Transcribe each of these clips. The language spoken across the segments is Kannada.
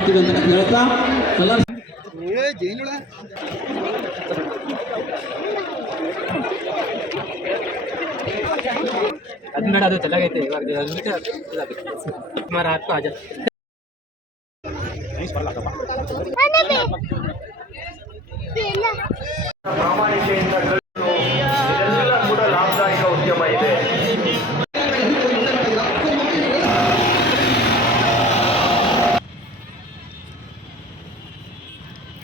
ಮಾಡ್ತೀವಿ ಅಂತ ಹೇಳ್ತಾ ಎಲ್ಲರೂ ಅದು ಅದು ಚೆನ್ನಾಗೈತೆ ಇವಾಗ ಸುಮಾರು ಹಾಕು ಆಜ ಪ್ರಾಮಾಣಿಕೆಯಿಂದ ಇದೆಲ್ಲ ಕೂಡ ಲಾಭದಾಯಕ ಉದ್ಯಮ ಇದೆ.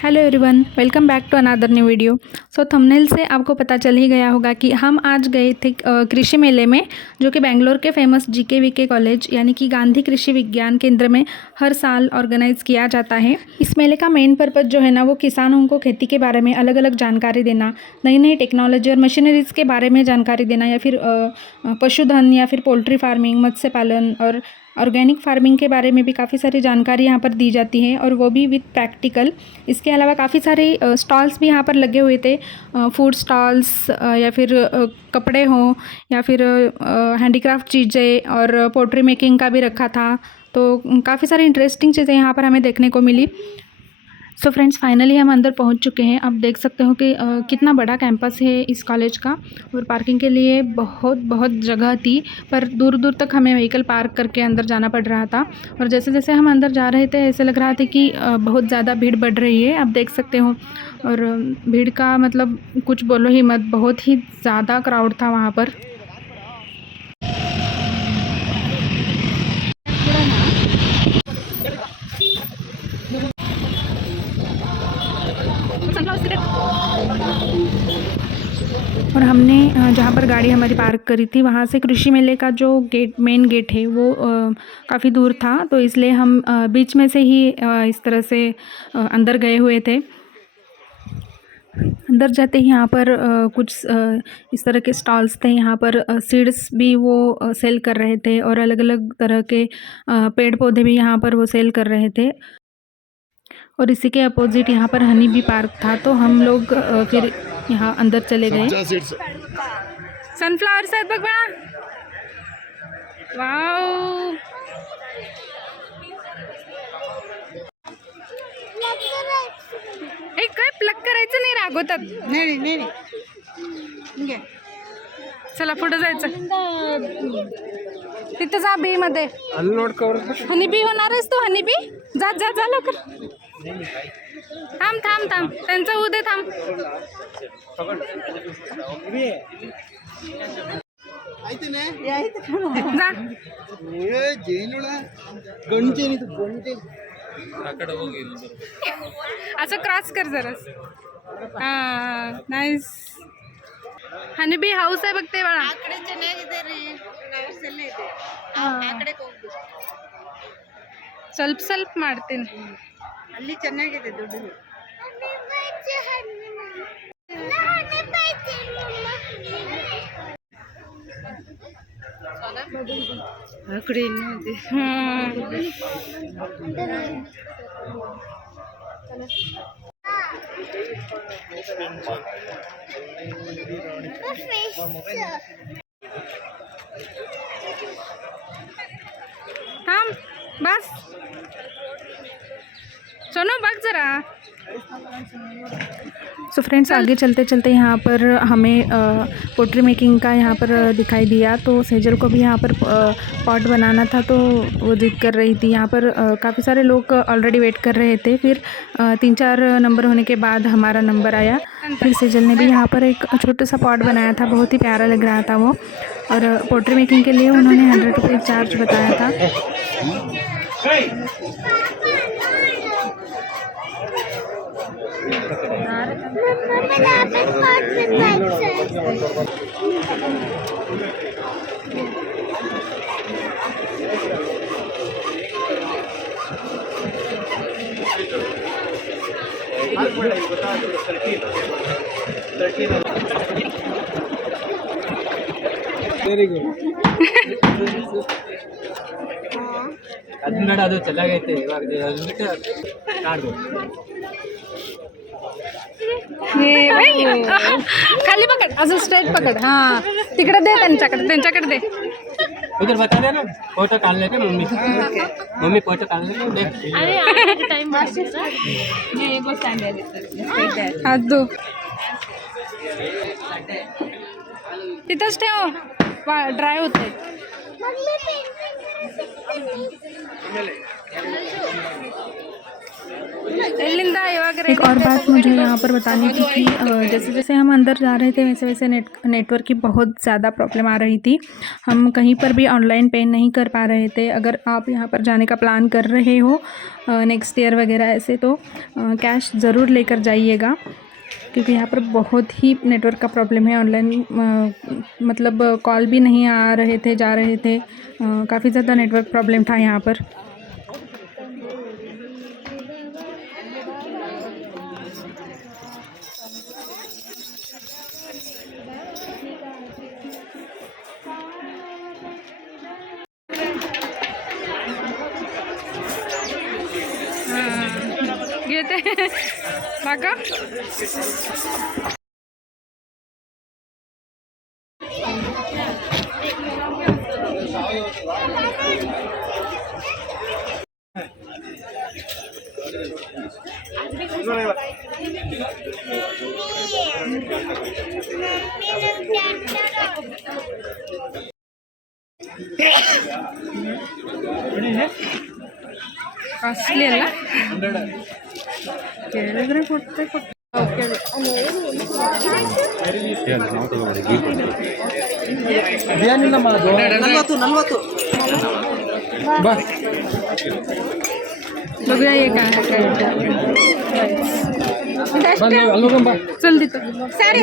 Hello everyone, welcome back to another new video. So thumbnail से आपको पता चल ही गया होगा कि हम आज गए थे कृषि मेले में, जो कि बेंगलोर के फेमस GKVK कॉलेज यानी कि गांधी कृषि विज्ञान केंद्र में हर साल ऑर्गेनाइज़ किया जाता है। इस मेले का मेन पर्पज़ जो है ना, वो किसानों को खेती के बारे में अलग अलग जानकारी देना, नई नई टेक्नोलॉजी और मशीनरीज़ के बारे में जानकारी देना, या फिर पशुधन या फिर पोल्ट्री फार्मिंग, मत्स्य पालन और ऑर्गेनिक फार्मिंग के बारे में भी काफ़ी सारी जानकारी यहाँ पर दी जाती है, और वो भी विद प्रैक्टिकल। इसके अलावा काफ़ी सारे स्टॉल्स भी यहाँ पर लगे हुए थे, फूड स्टॉल्स या फिर कपड़े हों या फिर हैंडीक्राफ्ट चीज़ें, और पोट्री मेकिंग का भी रखा था। तो काफ़ी सारी इंटरेस्टिंग चीज़ें यहाँ पर हमें देखने को मिली। सो फ्रेंड्स, फाइनली हम अंदर पहुंच चुके हैं। आप देख सकते हो कि कितना बड़ा कैंपस है इस कॉलेज का, और पार्किंग के लिए बहुत जगह थी, पर दूर दूर तक हमें व्हीकल पार्क करके अंदर जाना पड़ रहा था। और जैसे जैसे हम अंदर जा रहे थे, ऐसे लग रहा था कि बहुत ज़्यादा भीड़ बढ़ रही है, आप देख सकते हो। और भीड़ का मतलब कुछ बोलो ही मत, बहुत ही ज़्यादा क्राउड था वहाँ पर। और हमने जहाँ पर गाड़ी हमारी पार्क करी थी, वहाँ से कृषि मेले का जो मेन गेट है वो काफ़ी दूर था, तो इसलिए हम बीच में से ही इस तरह से अंदर गए हुए थे। अंदर जाते ही यहाँ पर कुछ इस तरह के स्टॉल्स थे। यहाँ पर सीड्स भी वो सेल कर रहे थे, और अलग अलग तरह के पेड़ पौधे भी यहाँ पर वो सेल कर रहे थे। और इसी के अपोजिट यहाँ पर हनी बी पार्क था, तो हम लोग फिर यहाँ अंदर चले गए। सनफ्लावर्स आहेत बघ बा, वाव। एक काय प्लग करायचं नाही, रागवतात। नाही चला पुढे जायचं, तिथे जा बी मध्ये। हनी बी होणार आहेस तू? हनी बी जा जा जा लवकर। थांब थांब थांब, त्यांचं उद्या थांब। असं क्रॉस कर जरास। हां, नाईस। हनी बी हाऊस आहे बघते बाळा। ಸ್ವಲ್ಪ ಸ್ವಲ್ಪ ಮಾಡ್ತೀನಿ, ಅಲ್ಲಿ ಚೆನ್ನಾಗಿದೆ ದುಡ್ಡು। ಆ ಕಡೆ ಇನ್ನೂ ಇದೆ। थांब बस, सुनो बग जरा। सो फ्रेंड्स, आगे चलते चलते यहाँ पर हमें पोट्री मेकिंग का यहाँ पर दिखाई दिया, तो सेजल को भी यहाँ पर पॉट बनाना था, तो वो जिद कर रही थी। यहाँ पर काफ़ी सारे लोग ऑलरेडी वेट कर रहे थे। फिर 3-4 नंबर होने के बाद हमारा नंबर आया। फिर सेजल ने भी यहाँ पर एक छोटा सा पॉट बनाया था, बहुत ही प्यारा लग रहा था वो। और पोट्री मेकिंग के लिए उन्होंने 100 रुपये चार्ज बताया था। Very good. ಅದು ನೋಡ, ಅದು ಚೆನ್ನಾಗೈತೆ ಇವಾಗ ಕಾಡ್ದು। खाली पकड, अजून स्ट्रेट पकड। हां, तिकडे दे, त्यांच्याकडे दे। उधर बता देना, फोटो डाल लेते मम्मी। मम्मी फोटो डाल लेते देख। अरे आने के टाइम ये एगो स्टैंड है ಅದು तिथंच ठेव ड्राय होते एक और बात मुझे यहाँ पर बतानी थी कि जैसे जैसे हम अंदर जा रहे थे वैसे वैसे नेटवर्क की बहुत ज़्यादा प्रॉब्लम आ रही थी। हम कहीं पर भी ऑनलाइन पे नहीं कर पा रहे थे। अगर आप यहाँ पर जाने का प्लान कर रहे हो नेक्स्ट ईयर वगैरह ऐसे, तो कैश ज़रूर लेकर जाइएगा, क्योंकि यहाँ पर बहुत ही नेटवर्क का प्रॉब्लम है। ऑनलाइन मतलब कॉल भी नहीं आ रहे थे, जा रहे थे, काफ़ी ज़्यादा नेटवर्क प्रॉब्लम था यहाँ पर। घेते काका ಕಾಸ್ಟ್ಲಿ ಅಲ್ಲ ಕೇಳಿದ್ರೆ ಕೊಡ್ತೆ ಜಲ್ದಿ ಸರಿ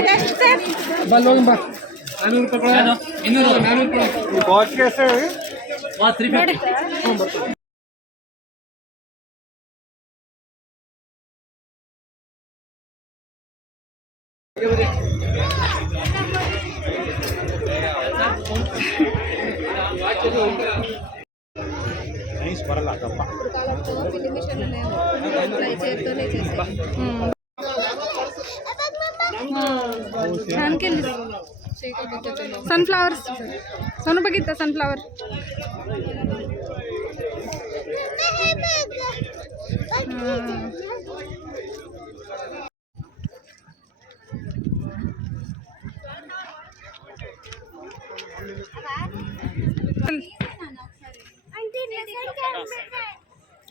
छान केली सनफ्लावर सोनू बघितलं सनफ्लावर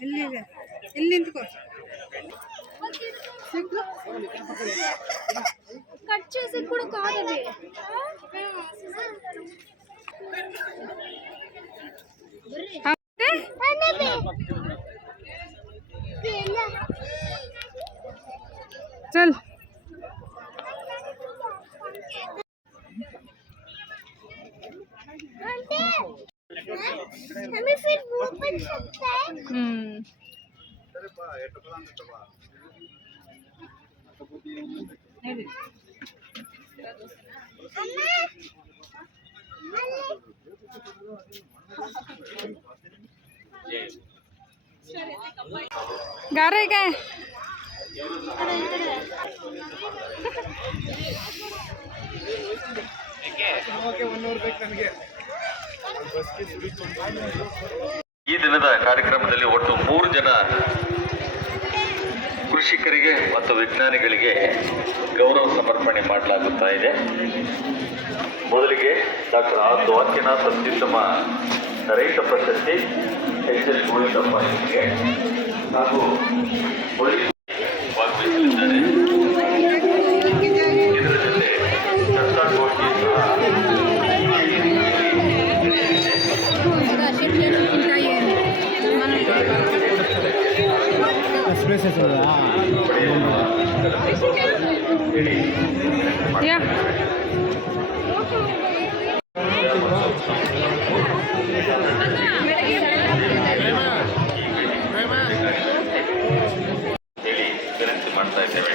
ಇಲ್ಲಿ ನಿಂತ್ಕೋ కట్ చేసి కూడా కాదది चल हमें फिर वो बन सकता है गा रहे क्या ಈ ದಿನದ ಕಾರ್ಯಕ್ರಮದಲ್ಲಿ ಒಟ್ಟು 3 ಜನ ಕೃಷಿಕರಿಗೆ ಮತ್ತು ವಿಜ್ಞಾನಿಗಳಿಗೆ ಗೌರವ ಸಮರ್ಪಣೆ ಮಾಡಲಾಗುತ್ತಾ ಇದೆ. ಮೊದಲಿಗೆ ಡಾಕ್ಟರ್ ಆರ್ ದ್ವಾರಕನಾಥ್ ಅತ್ಯುತ್ತಮ ರೈತ ಪ್ರಶಸ್ತಿ ಎಚ್.ಎಸ್. ಗೋವಿಂದಪ್ಪ ಅವರಿಗೆ ಹಾಗೂ ಭಾಗವಹಿಸಲಿದ್ದಾರೆ. ಇದರ ಜೊತೆ ಶಸ್ತ್ರಾಗೋಷ್ಠಿ या ಹೇಳಿ ವಿನಂತಿ ಮಾಡ್ತಾ ಇದ್ದೇವೆ.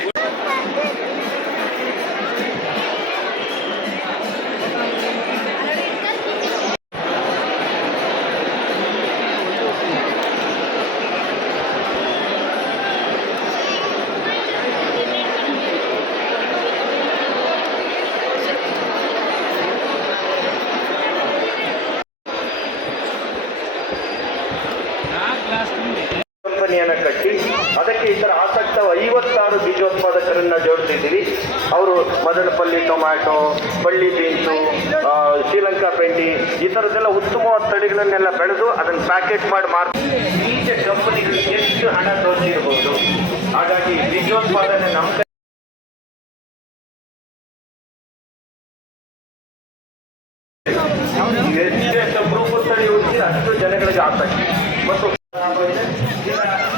ಕಟ್ಟಿ ಅದಕ್ಕೆ ಈ ಥರ ಆಸಕ್ತ 56 ಬೀಜೋತ್ಪಾದಕರನ್ನ ಜೋಡಿಸಿದ್ದೀವಿ. ಅವರು ಮದನಪಲ್ಲಿ ಟೊಮ್ಯಾಟೊ, ಬಳ್ಳಿ ಬೀನ್ಸು, ಶ್ರೀಲಂಕಾ ಬೆಂಡಿ ಈ ಥರದ್ದೆಲ್ಲ ಉತ್ತಮವಾದ ತಳಿಗಳನ್ನೆಲ್ಲ ಬೆಳೆದು ಅದನ್ನು ಪ್ಯಾಕೆಟ್ ಮಾಡಿ ಮಾರ್ತಾರೆ. ಬೀಜ ಕಂಪನಿಗಳಿಗೆ ಎಷ್ಟು ಹಣ ತೋರಿಸಿರ್ಬೋದು. ಹಾಗಾಗಿ ಬೀಜೋತ್ಪಾದನೆ ನಮ್ಮ ಎಷ್ಟೇ ಸಂಭ್ರಮ ತಳಿ ಹುಡುಕಿ ಅಷ್ಟು ಜನಗಳಿಗೆ ಆಸಕ್ತಿ ಮತ್ತು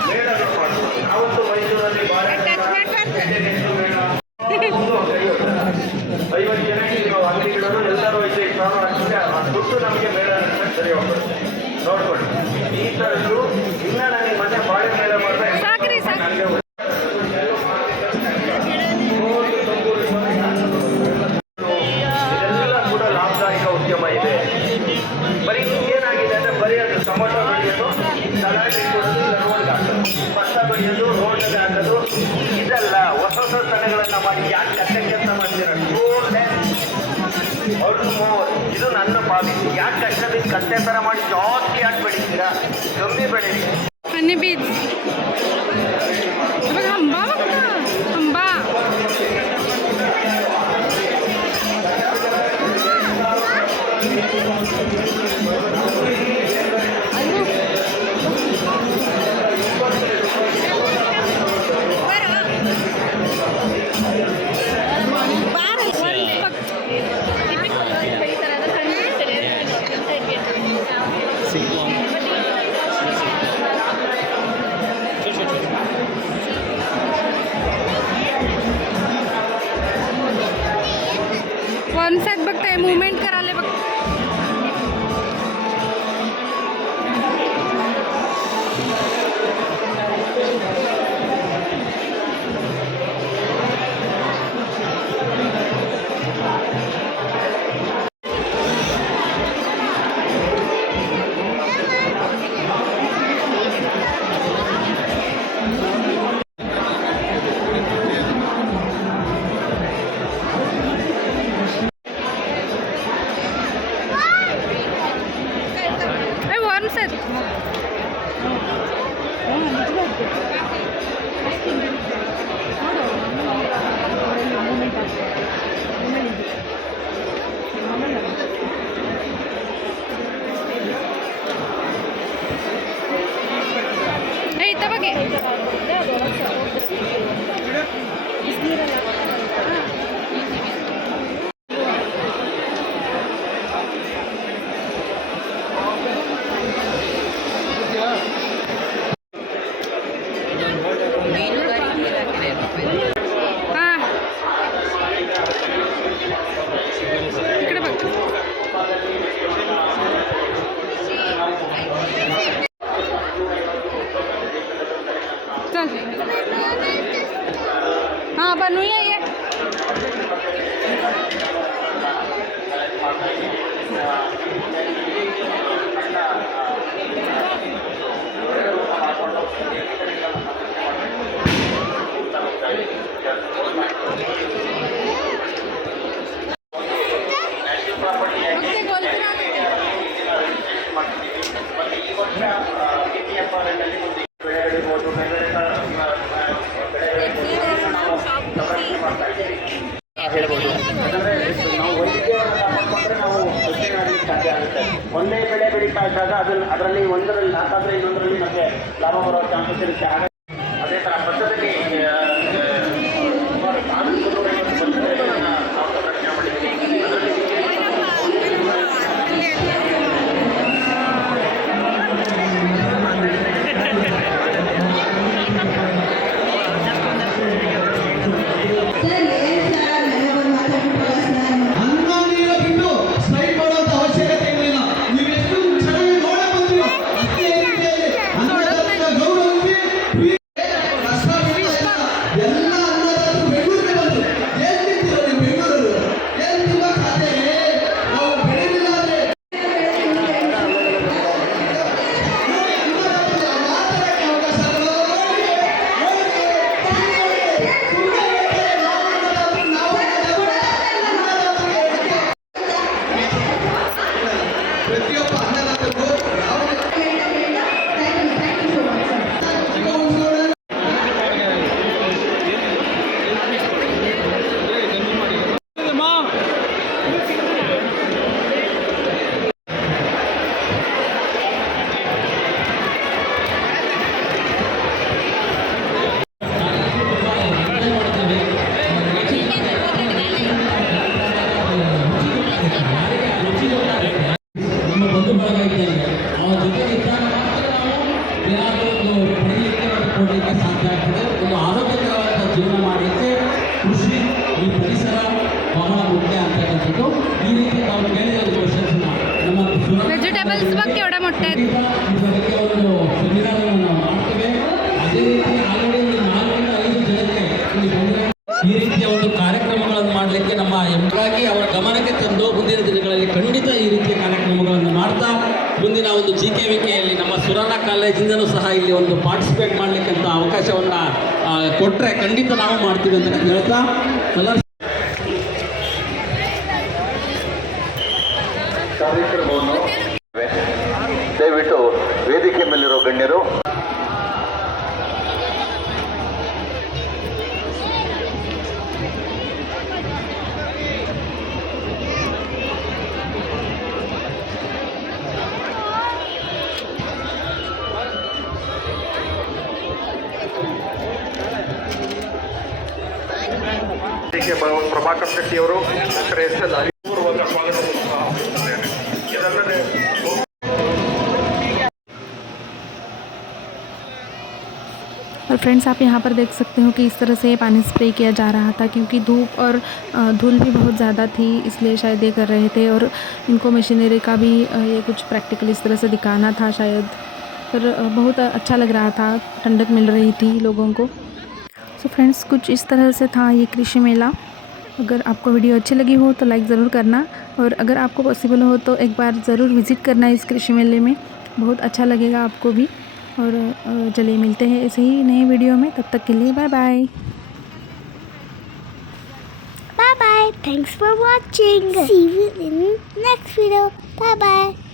ಮೇಳಗಳು ಮಾಡ್ಬೋದು. ನಾವಂತೂ ಮೈಸೂರಲ್ಲಿ 50 ಜನ ಅಂಗಡಿಗಳು ಎಲ್ಲರೂ ಐತೆ ದುಡ್ಡು ನಮಗೆ ಮೇಳ ಸರಿ ಹೋಗ್ಬರುತ್ತೆ. ನೋಡ್ಕೊಳ್ಳಿ ಈ ಥರದ್ದು ಇನ್ನ ನನಗೆ ಮೊನ್ನೆ ಬಾಳೆ ಮೇಳ ಮಾಡಿದ್ರೆ ಇದೆಲ್ಲ ಕೂಡ ಲಾಭದಾಯಕ ಉದ್ಯಮ ಇದೆ. ಬರೀ ಏನಾಗಿದೆ ಅಂದರೆ ಬರೀ ಅದು ಟೊಮೊಟೊ ಬೆಳೆಯೋದು, ಸಲಾಡ್ ಕೊಡೋದು, ಇಲ್ಲ ರೋಡ್ಗೆ ಹಾಕೋದು, ಭತ್ತ ಬೆಳೆಯೋದು, ರೋಡ್ಗೆ ಹಾಕೋದು ಇದೆಲ್ಲ ಹೊಸ ಹೊಸ ತಳಿಗಳನ್ನು ಮಾಡಿ ಯಾಕೆ ಕಟ್ಟೆ ಕೆಲಸ ಮಾಡ್ತೀರ? ಇದು ನನ್ನ ಪಾಲಿಸಿ. ಯಾಕೆ ಕಷ್ಟದಿಂದ ಕತ್ತೆ ಥರ ಮಾಡಿ ಜಾಸ್ತಿ ಯಾಕೆ ಬೆಳಿತೀರಾ? ಕಮ್ಮಿ ಬೆಳೀರಿ. हनी बीज हंबा हंबा वन साथ बघताय मूवमेंट करायला बघ. हाँ बनूया ये ಹೇಳ್ಬೋದು. ಯಾಕಂದರೆ ನಾವು ವೈದ್ಯಕೀಯವನ್ನು ಮಾಡ್ಕೊಂಡ್ರೆ ನಾವು ಸಸ್ಯ ಮಾಡಲಿಕ್ಕೆ ಸಾಧ್ಯ ಆಗುತ್ತೆ. ಒಂದೇ ಬೆಳೆ ಬೆಳೀತಾ ಇದ್ದಾಗ ಅದರಲ್ಲಿ ಒಂದರಲ್ಲಿ ಲಾಸ್ ಆದರೆ ಇನ್ನೊಂದರಲ್ಲಿ ನಮಗೆ ಲಾಭ ಬರೋ ಚಾನ್ಸಸ್ ಇರುತ್ತೆ. ಅದೇ ಥರ ಪದ್ಧತಿಗೆ ಸುಮಾರು 1250 ಪದ್ಧತಿಗಳನ್ನು ನಾವು ರಚನೆ ಮಾಡಿದ್ದೀವಿ. ಅದರಲ್ಲಿ ಪ್ರೀತಿಯಿಂದ ಆಗ್ತದೆ. ಒಂದು ಆರೋಗ್ಯಕರವಾದ ಜೀವನ ಮಾಡಲಿಕ್ಕೆ ಕೃಷಿ ಈ ಪರಿಸರ ಬಹಳ ಮುಖ್ಯ ಅಂತಕ್ಕಂಥದ್ದು. ಈ ರೀತಿ ನಾವು ಕೇಳಿದ ಕ್ವಶನ್ಸ್ ನಮ್ಮ ವೆಜಿಟೇಬಲ್ಸ್ ಬಗ್ಗೆ ಎವಡ ಮೊಟ್ಟೆ ಈ ಬಗ್ಗೆ ಒಂದು ಸೆಮಿನಾರನ್ನು ನಾವು ಮಾಡ್ತೇವೆ. ಅದೇ ರೀತಿ ಆಲ್ರೆಡಿ 4-5 ಜನಕ್ಕೆ ಇಲ್ಲಿ ಬಂದರೆ ಈ ರೀತಿಯ ಒಂದು ಕಾರ್ಯಕ್ರಮಗಳನ್ನು ಮಾಡಲಿಕ್ಕೆ ನಮ್ಮ ಎಂಗಾಗಿ ಅವರ ಗಮನಕ್ಕೆ ತಂದು ಮುಂದಿನ ದಿನಗಳಲ್ಲಿ ಖಂಡಿತ ಈ ರೀತಿಯ ಕಾರ್ಯಕ್ರಮಗಳನ್ನು ಮಾಡ್ತಾ ಮುಂದಿನ ಒಂದು GKVKಯಲ್ಲಿ ನಮ್ಮ ಸುರಾನ ಕಾಲೇಜಿಂದನೂ ಸಹ ಇಲ್ಲಿ ಒಂದು ಪಾರ್ಟಿಸಿಪೇಟ್ ಮಾಡಲಿಕ್ಕೆ ಅಂತ ಅವಕಾಶವನ್ನು ಕೊಟ್ಟರೆ ಖಂಡಿತ ನಾವು ಮಾಡ್ತೀವಿ ಅಂತ ಹೇಳ್ತಾ ಎಲ್ಲ ಕಾರ್ಯಕ್ರಮವನ್ನು ದಯವಿಟ್ಟು ವೇದಿಕೆ ಮೇಲಿರೋ ಗಣ್ಯರು ಪ್ರಭಾಕರ್ ಶೆಟ್ಟಿ ಅವರು ಡಾಕ್ಟರ್ SL ಅರಿಪೂರ್ವಕ ಸ್ವಾಗತವನ್ನು ಸಹ ಕೋರುತ್ತೇನೆ. ಇದಲ್ಲದೆ और फ्रेंड्स आप यहाँ पर देख सकते हो कि इस तरह से पानी स्प्रे किया जा रहा था क्योंकि धूप और धूल भी बहुत ज़्यादा थी, इसलिए शायद ये कर रहे थे। और इनको मशीनरी का भी ये कुछ प्रैक्टिकल इस तरह से दिखाना था शायद, पर बहुत अच्छा लग रहा था, ठंडक मिल रही थी लोगों को। सो फ्रेंड्स कुछ इस तरह से था ये कृषि मेला। अगर आपको वीडियो अच्छी लगी हो तो लाइक ज़रूर करना, और अगर आपको पॉसिबल हो तो एक बार ज़रूर विज़िट करना इस कृषि मेले में, बहुत अच्छा लगेगा आपको भी। और चलिए मिलते हैं ऐसे ही नए वीडियो में, तब तक के लिए bye bye. Bye bye. Thanks for watching. See you in next video. Bye bye.